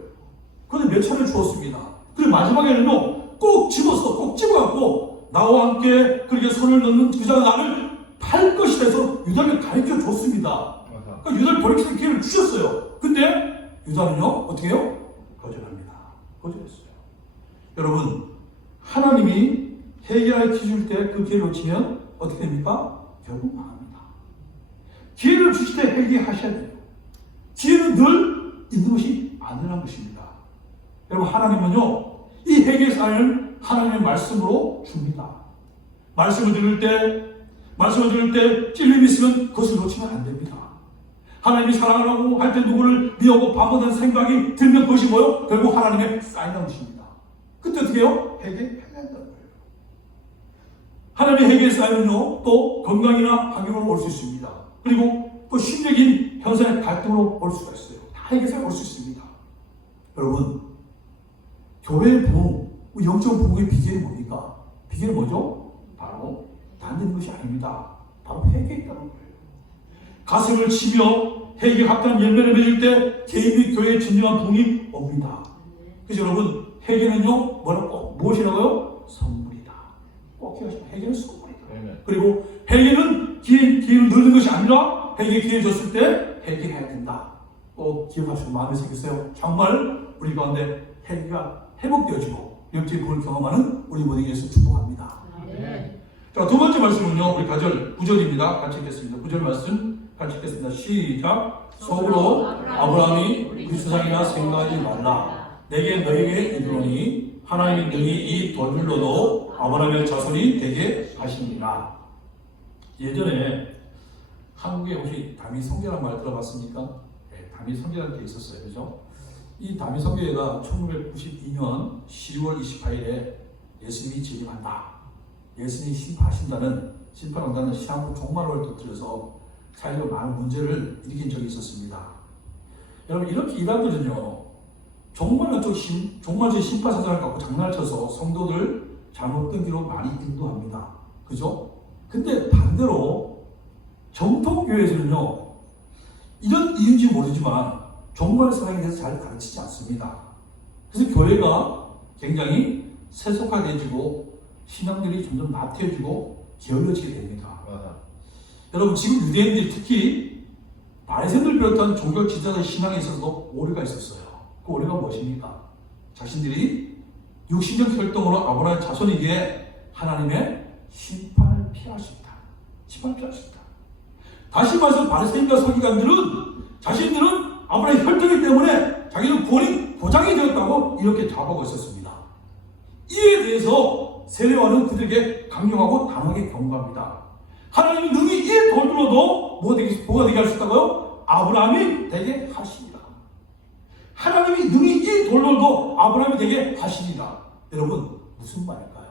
그런데 몇 차례 주었습니다. 그리고 마지막에는요, 꼭 집어갖고 나와 함께 그렇게 손을 넣는 유다가 나를 팔 것이다 해서 유다를 가르쳐 줬습니다. 그러니까 유다를 버리기 기회를 주셨어요. 근데 유다는요, 어떻게 해요? 거절합니다. 거절했어요. 여러분, 하나님이 회개할 기회 줄 때 그 기회를 놓치면 어떻게 됩니까? 결국 망합니다. 기회를 주실 때 회개하셔야 돼요. 기회는 늘 있는 것이 아니라는 것입니다. 여러분, 하나님은요, 이 회개의 사연을 하나님의 말씀으로 줍니다. 말씀을 들을 때 찔림이 있으면 그것을 놓치면 안 됩니다. 하나님이 사랑하라고 할 때 누구를 미워하고 반복하는 생각이 들면 그것이 뭐요? 결국 하나님의 사인이라는 것입니다. 그때 어떻게 해요? 회개해야 한다는 거예요. 하나님의 회개의 사인은요, 또 건강이나 환경으로 올 수 있습니다. 그리고 또 심적인 현상의 갈등으로 올 수가 있어요. 다 회개에서 올 수 있습니다. 여러분, 교회의 부흥, 영적 부흥의 비결이 뭡니까? 비결이 뭐죠? 바로 다른 것이 아닙니다. 바로 회개에 있다는 거예요. 가슴을 치며 회개에 가까운 열매를 맺을 때 개인 및 교회의 진정한 부흥이 옵니다. 그래서 여러분, 회개는요, 무엇이라고요? 선물이다. 꼭 기억하시면 회개는 선물이다. 그리고 회개는 기회를 늘리는 것이 아니라 회개 기회 줬을 때 회개해야 된다. 꼭 기억하시고 마음에 새기세요. 정말 우리 가운데 회개가 회복되어지고 영적인 부흥을 경험하는 우리 모두에게 예수 축복합니다. 자, 두 번째 말씀은요, 우리 9절입니다. 같이 읽겠습니다. 9절 말씀 같이 읽겠습니다. 시작. 속으로 아브라함이 우리 조상이나 생각하지 말라. 내게 너에게 이르노니 하나님이 능히 이 돌들로도 아브라함의 자손이 되게 하시니라. 예전에 한국에 혹시 다미 성교라는 말 들어봤습니까? 네, 다미 성교라는 게 있었어요. 그죠? 이 다미 성교회가 1992년 10월 28일에 예수님이 재림한다. 예수님이 심판한다는 시한부 종말을 터뜨려서 사회적으로 많은 문제를 일으킨 적이 있었습니다. 여러분, 이렇게 이단들은요, 종말적 심판 사상을 갖고 장난을 쳐서 성도들 잘못된 길로 많이 인도합니다. 그죠? 근데 반대로 정통교회에서는요, 이런 이유인지 모르지만 종말 사상에 대해서 잘 가르치지 않습니다. 그래서 교회가 굉장히 세속화되어지고 신앙들이 점점 나태해지고 게을러지게 됩니다. 여러분, 지금 유대인들이 특히 바리새인들 비롯한 종교 지도자의 신앙에 있어서도 오류가 있었어요. 그 오류가 무엇입니까? 자신들이 육신적 혈통으로 아브라함의 자손이기에 하나님의 심판을 피할 수 있다. 심판을 피할 수 있다. 다시 말해서 바리새인과 서기관들은 자신들은 아브라함의 혈통이기 때문에 자기는 구원이 보장이 되었다고 이렇게 자부하고 있었습니다. 이에 대해서 세례요한은 그들에게 강력하고 단호하게 경고합니다. 하나님이 능히 이 돌들로도 뭐가 되게 할 수 있다고요? 아브라함이 되게 하시리라. 하나님이 능히 이 돌들로도 아브라함이 되게 하시리라. 여러분, 무슨 말일까요?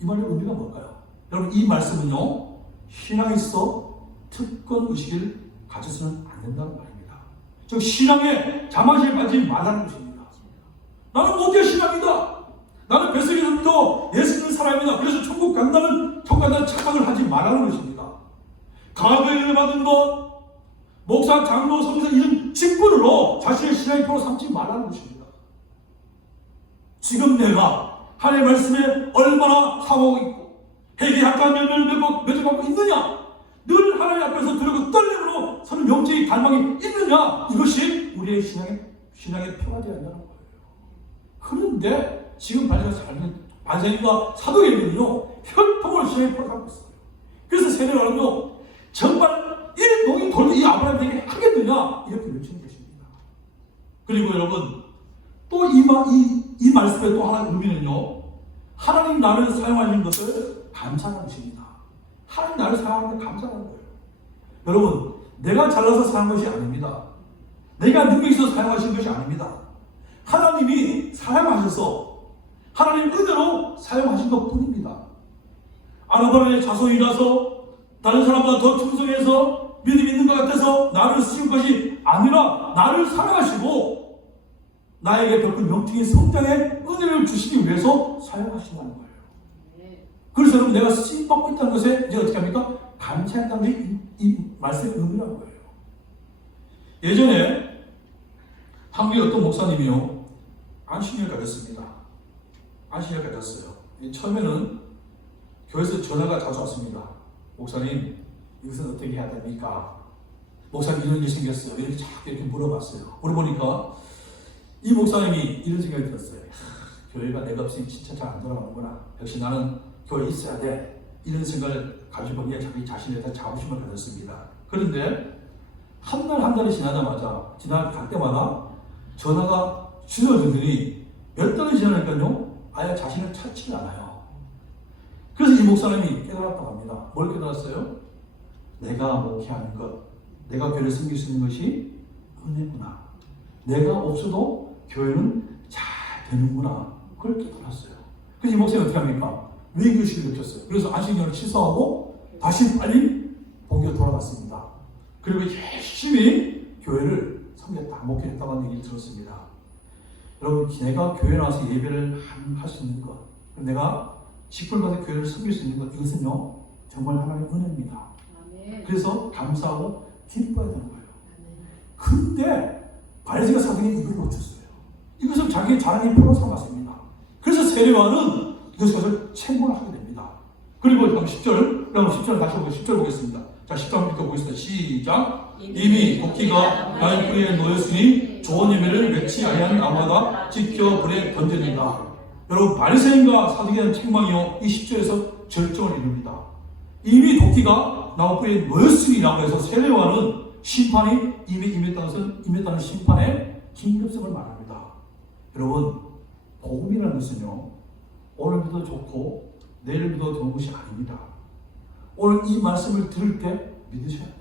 이 말의 의미가 뭘까요? 여러분, 이 말씀은요, 신앙에 있어 특권 의식을 가져서는 안 된다는 말입니다. 즉 신앙의 자만시에 빠지지 말라는 것입니다. 나는 못된 신앙이다. 나는 뱃속에서부터 예수 믿는 사람이다. 그래서 천국 간다는 착각을 하지 말라는 것입니다. 가교회를 받은 것, 목사, 장로, 성사 이런 직분으로 자신의 신앙의 표로 삼지 말라는 것입니다. 지금 내가 하나님의 말씀에 얼마나 사모하고 있고 회개약간 열매를 맺어가고 있느냐, 늘 하나님 앞에서 두려고 떨림으로 서는 영적인 갈망이 있느냐, 이것이 우리의 신앙의 표가 되어야 한다는 거예요. 그런데 지금 반세인과 사도계는요 혈통을 신앙의 표로 삼고 있어요. 그래서 세례와는요 정말 이 농이 돌고 이 아브라함에게 하겠느냐 이렇게 외치는 것입니다. 그리고 여러분 또 이 말씀의 또 하나의 의미는요, 하나님 나를 사용하시는 것을 감사하는 것입니다. 하나님 나를 사용하는 걸 감사하는 거예요. 여러분, 내가 잘나서 사용한 것이 아닙니다. 내가 능력이 있어서 사용하신 것이 아닙니다. 하나님이 사용하셔서 하나님 은혜로 사용하신 것 뿐입니다. 아브라함의 자손이라서 다른 사람보다 더 충성해서 믿음이 있는 것 같아서 나를 쓰신 것이 아니라 나를 사랑하시고 나에게 베푼 영적인 성장의 은혜를 주시기 위해서 사용하신다는 거예요. 그래서 여러분 내가 쓰임받고 있다는 것에 이제 어떻게 합니까? 감사한다는 게 이 말씀의 의미라는 거예요. 예전에 한국의 어떤 목사님이요 안식년을 가졌습니다. 안식년을 가졌어요. 처음에는 교회에서 전화가 자주 왔습니다. 목사님 이것은 어떻게 해야 됩니까? 목사님 이런 일이 생겼어요. 이렇게 자꾸 이렇게 물어봤어요. 물어보니까 이 목사님이 이런 생각이 들었어요. 교회가 내가 없으니 진짜 잘 안 돌아가는구나. 역시 나는 교회에 있어야 돼. 이런 생각을 가지고 보니 자기 자신에 대한 자부심을 가졌습니다. 그런데 한 달이 갈 때마다 전화가 줄어들더니 몇 달이 지나니까요 아예 자신을 찾지 않아요. 그래서 이 목사님이 깨달았다고 합니다. 뭘 깨달았어요? 내가 목회하는 것, 내가 교회를 섬길 수 있는 것이 은혜구나. 내가 없어도 교회는 잘 되는구나. 그걸 깨달았어요. 그래서 이 목사님이 어떻게 합니까? 외교의식을 느꼈어요. 그래서 안식년을 취소하고 다시 빨리 본교로 돌아갔습니다. 그리고 열심히 교회를 섬겼다, 목회했다는 얘기를 들었습니다. 여러분, 내가 교회 나와서 예배를 할 수 있는 것, 내가 직분받아 교회를 섬길 수 있는 것, 이것은요 정말 하나님의 은혜입니다. 그래서 감사하고 기뻐야 되는 거예요. 근데 바리새가 사도는 이걸 놓쳤어요. 이것을 자기의 자랑의 표로 삼았습니다. 그래서 세례요한은 이것을 책망을 하게 됩니다. 그리고 10절 다시 보고 10절 보겠습니다. 자, 10절부터 보겠습니다. 시작. 이미 도끼가 나의 뿌리에 놓였으니 좋은 예배를 맺지 아니하는 아무나 지켜 불에 던져진다. 여러분, 바리새인과 사두개인 책망이요 이 10절에서 절정을 이룹니다. 이미 도끼가 나의 뿌리에 놓였으니라고 해서 세례요한은 심판이 이미 임했다는 심판의 긴급성을 말합니다. 여러분, 복음이라는 것은요 오늘 믿어도 좋고 내일 믿어도 좋은 것이 아닙니다. 오늘 이 말씀을 들을 때 믿으셔야 돼요.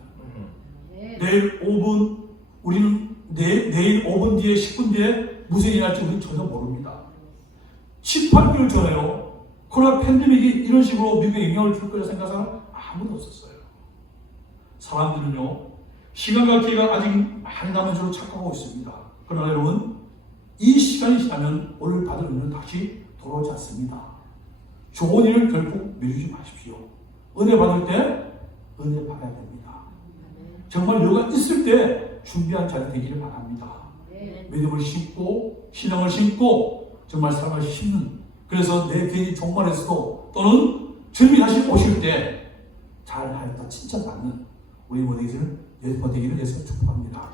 내일 5분, 우리는 내일 5분 뒤에 10분 뒤에 무슨 일이 날지 우리는 전혀 모릅니다. 18개월 전에요 코로나 팬데믹이 이런 식으로 미국에 영향을 줄 거라 생각하는 사람 아무도 없었어요. 사람들은요 시간과 기회가 아직 많이 남은 줄로 착각하고 있습니다. 그러나 여러분, 이 시간이 지나면 오늘 받을 은혜는 다시 돌아오지 않습니다. 좋은 일을 결국 미루지 마십시오. 은혜 받을 때 은혜 받아야 됩니다. 정말 여유가 있을 때 준비한 자리 되기를 바랍니다. 믿음을 심고 신앙을 심고 정말 사랑을 심는, 그래서 내 개인이 종말에서도 또는 주님이 다시 오실 때 잘하였다 칭찬받는 우리 모두에게는 되기를 예수님 축복합니다.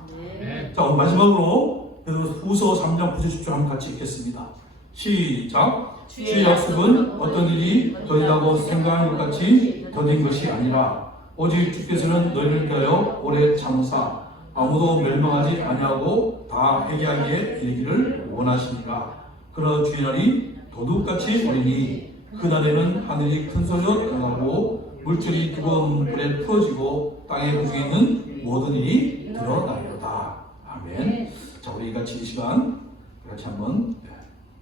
자, 오늘 마지막으로 후서 3장 9절 10절 한번 같이 읽겠습니다. 시작. 주의 약속은 어떤 일이 더디다고 생각하는 것 같이 더딘 것이 아니라 오직 주께서는 너희를 위하여 오래 참으사 아무도 멸망하지 아니하고 다 회개하기에 이르기를 원하시니라. 그러나 주의 날이 도둑같이 오리니 그 날에는 하늘이 큰 소리로 떠나고 물질이 뜨거운 불에 풀어지고 땅에 그 중에 있는 모든 일이 드러나리로다. 아멘. 자, 우리 같이 이 시간 같이 한번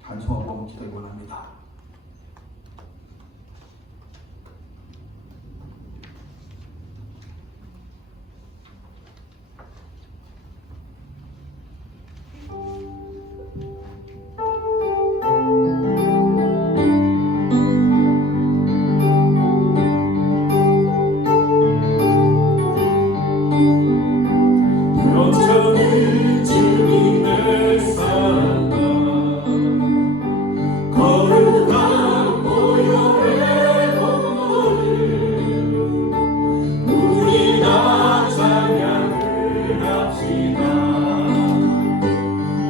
단성하고 한번 기도해 원합니다.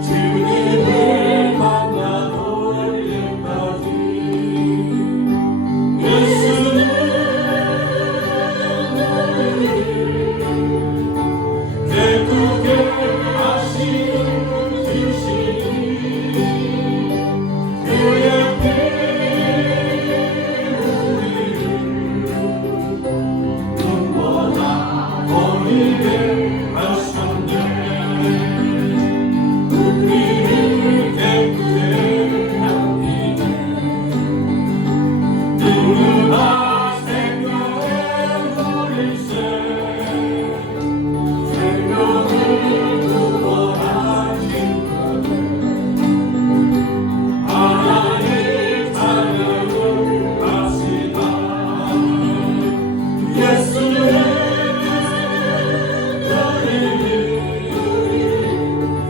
주님을 만나볼 때까지 예수는 기쁘게 하시는 주시니 그의 피 우리를 눈보다 보이게 하셨네. 우리를 기쁘게 하시네. 누구나 생명의 물일세 생명을 구원하신 분은 하나님 사랑을 하시다. 예수는 너희를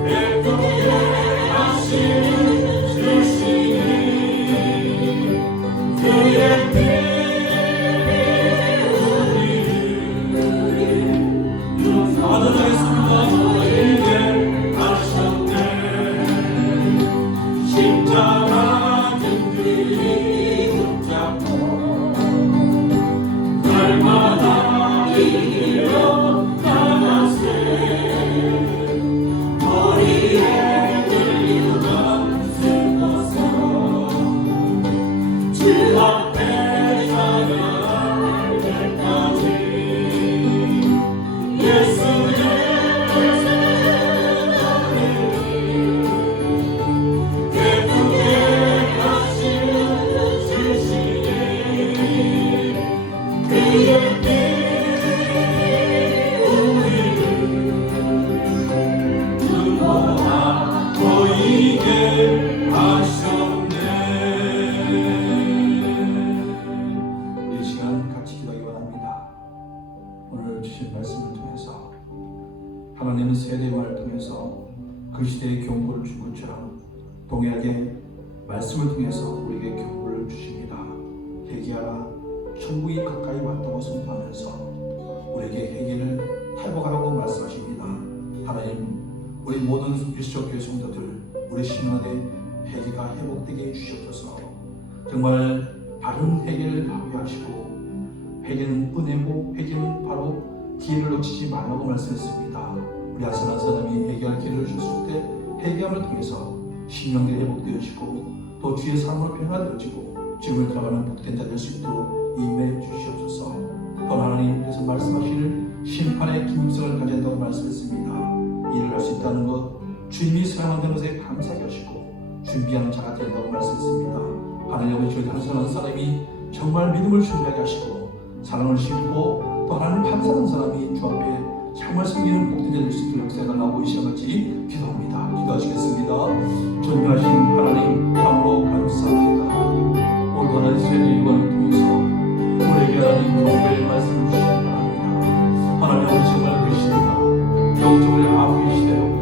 기쁘게 하시는 주시니 그의 피 우리를 받아들였습니다. 저에게 하셨네. 십자가 든든히 붙잡고 날마다 일어나세 머리에 들리던 슬퍼서 주 앞에 찬양할 때까지 예수는 기쁘게 하시는 주시니 그의 피 우리를 눈보다 보이게 하셨네. 이 시간 같이 기도하기 원합니다. 오늘 주신 말씀을 통해서 하나님은 세례만을 통해서 그 시대의 경고를 준 것처럼 동일하게 말씀을 통해서 우리에게 경고를 주십니다. 회개하라, 천국이 가까이 왔다고 선포하면서 우리에게 회개를 회복하라고 말씀하십니다. 하나님, 우리 모든 유시적 교회 성도들 우리 신앙의 회개가 회복되게 해주시옵소서. 정말 바른 회개를 하게 하시고 회개는 은혜고 회개는 바로 기회를 놓치지 말라고 말씀했습니다. 우리 아스란 사람이 회개할 기회를 주셨을 때 회개함을 통해서 신령대 회복되어지고 또 주의 삶으로 변화되어지고 지금을 들어가는 복된 자 될 수 있도록 임해 주시옵소서. 또 하나님께서 말씀하시는 심판의 기능성을 가져야 한다고 말씀했습니다. 일을 할 수 있다는 것, 주님이 사랑한다는 것에 감사하게 하시고 준비하는 자가 된다고 말씀했습니다. 하나님 아버지, 저희 한 사람이 정말 믿음을 준비하게 하시고 사랑을 심고 또 하나님 감사하는 사람이 주 앞에 정말 섬기는 복된 자 될 수 있도록 역사해달라고 이 시간같이 기도합니다. 기도하시겠습니다. 존귀하신 하나님, 참으로 감사합니다. 올바른 세례요한을 통해서 우리에게 하나님 교회의 말씀을 주시기 바랍니다. 하나님 아버지, 정말 그 시대가 영적으로 아부의 시대였고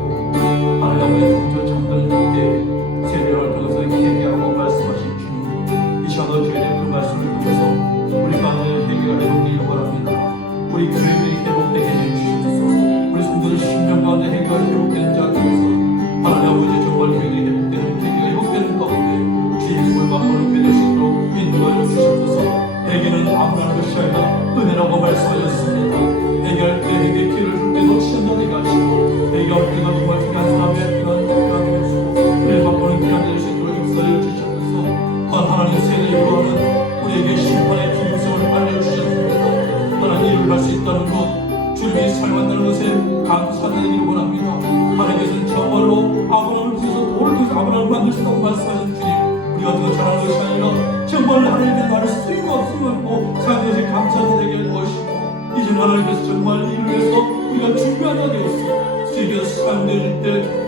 하나님 아버지 저 잠깐 때 세례요한을 통해서 회개하고 말씀하신 주님, 이 시간도 저희의 그 말씀을 통해서 우리 가운데 회개가 회복되기를 원합니다. 우리 교회들이 회복되게 해주시옵소서. 우리 성도들 심령 가운데 회개가 회복되는 자가 되어서 하나님 아버지 정말 회개가 회복되는 가운데 주의 힘을 맛보는 게 될 수 있도록 인도하여 주시옵소서. 회개는 아무나 할 것이 아니라 은혜라고 말씀하셨습니다. 회개할 때 회개 기회를 줄 때 놓치지 않게 하시고 회개할 때가 정말 중요한 사람의 필요한 것이고 은혜 맛보는 기회가 될 수 있도록 역사하여 주시옵소서. 하나님 세례요한은 우리에게 심판의 중요성을 알려주셨습니다. 하나님 일을 할 수 있다는 것, 주님이 사용한다는 것에 감사드리기를 원합니다. 하나님께서는 정말로 아브라함을 통해서 돌을 통해서 아브라함을 만들 수 있다고 말씀하신 주님, 우리가 더 잘하는 것이 아니라 정말 하나님의 나를 쓰임과 힘없고 사람들에게 감사드리게 할 것이고 이제 하나님께서 정말 이를 위해서 우리가 준비하게 되었어. 주님께서 사용되어질 때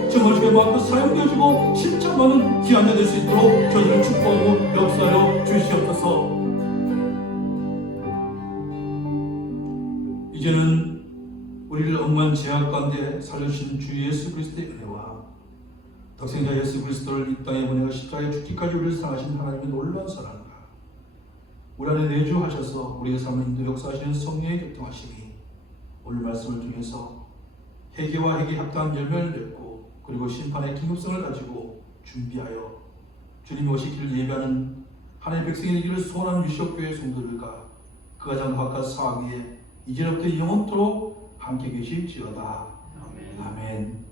정말 주의 마음도 사용되어지고 진짜 많은 귀한 자 될 수 있도록 저들을 축복하고 역사하여 주시옵소서. 이제는 우리를 억만 죄악 가운데 살려주신 주 예수 그리스도의 은혜와 독생자 예수 그리스도를 이 땅에 보내가 십자가에 죽기까지 우리를 사랑하신 하나님의 놀라운 사랑과 우리 안에 내주하셔서 우리의 삶을 인도 역사하시는 성령의 교통하심이 오늘 말씀을 통해서 회개와 회개 합당한 열매를 맺고 그리고 심판의 긴급성을 가지고 준비하여 주님이 오시기를 예배하는 하나님의 백성이 되기를 소원하는 유시옥교회 성도들과 그 가정 바깥 사학위에 이제부터 영원토록 함께 계실지어다. 아멘.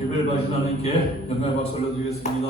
예배를 받으신 하나님께 영광의 박수 올려드리겠습니다.